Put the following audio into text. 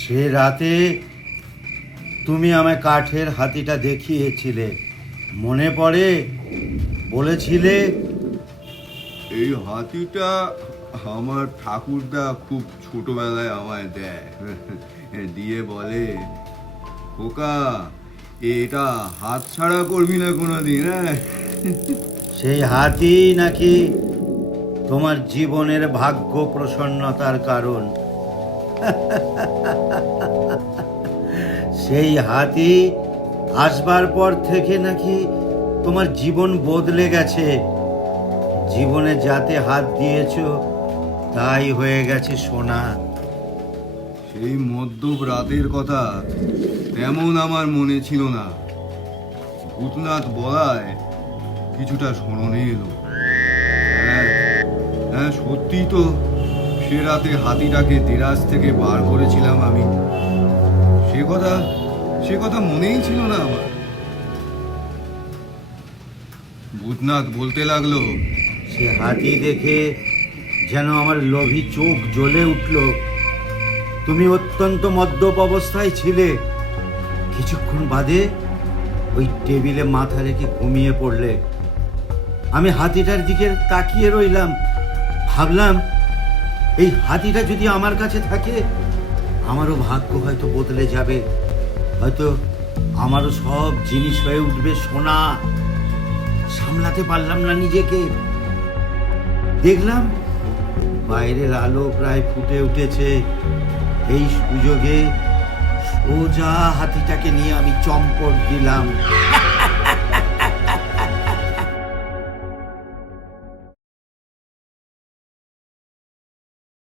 সে রাতে তুমি আমায় কাঠের হাতিটা দেখিয়েছিলে। মনে পড়ে? বলেছিলে এই হাতিটা আমার ঠাকুরদা খুব ছোটবেলায় আমায় দেয়। দিয়ে বলে খোকা এটা হাত ছাড়া করবি না কোনোদিন হ্যাঁ? সেই হাতি নাকি তোমার জীবনের ভাগ্য প্রসন্নতার কারণ? সেই হাতি আসবার পর থেকে নাকি তোমার জীবন বদলে গেছে। জীবনে যাতে হাত দিয়েছ, তাই হয়ে গেছে সোনা। সেই মদ্যপ রাতের কথা তেমন আমার মনে ছিল না। ভূতনাথ বলায় কিছুটা স্মরণে এলো। হ্যাঁ হ্যাঁ সত্যি তো সে রাতে হাতিটাকে দেরাজ থেকে বার করেছিলাম আমি। সে কথা সে কথা মনেই ছিল না আমার। ভূতনাথ বলতে লাগল, সে হাতি দেখে যেন আমার লোভী চোখ জ্বলে উঠল। তুমি অত্যন্ত মদ্যপ অবস্থায় ছিলে। কিছুক্ষণ বাদে ওই টেবিলে মাথা রেখে ঘুমিয়ে পড়লে। আমি হাতিটার দিকে তাকিয়ে রইলাম। ভাবলাম এই হাতিটা যদি আমার কাছে থাকে, আমারও ভাগ্য হয়তো বদলে যাবে। হয়তো আমারও সব জিনিস হয়ে উঠবে সোনা। সামলাতে পারলাম না নিজেকে। দেখলাম বাইরের আলো প্রায় ফুটে উঠেছে। এই সুযোগে সোজা হাতিটাকে নিয়ে আমি চম্পট দিলাম।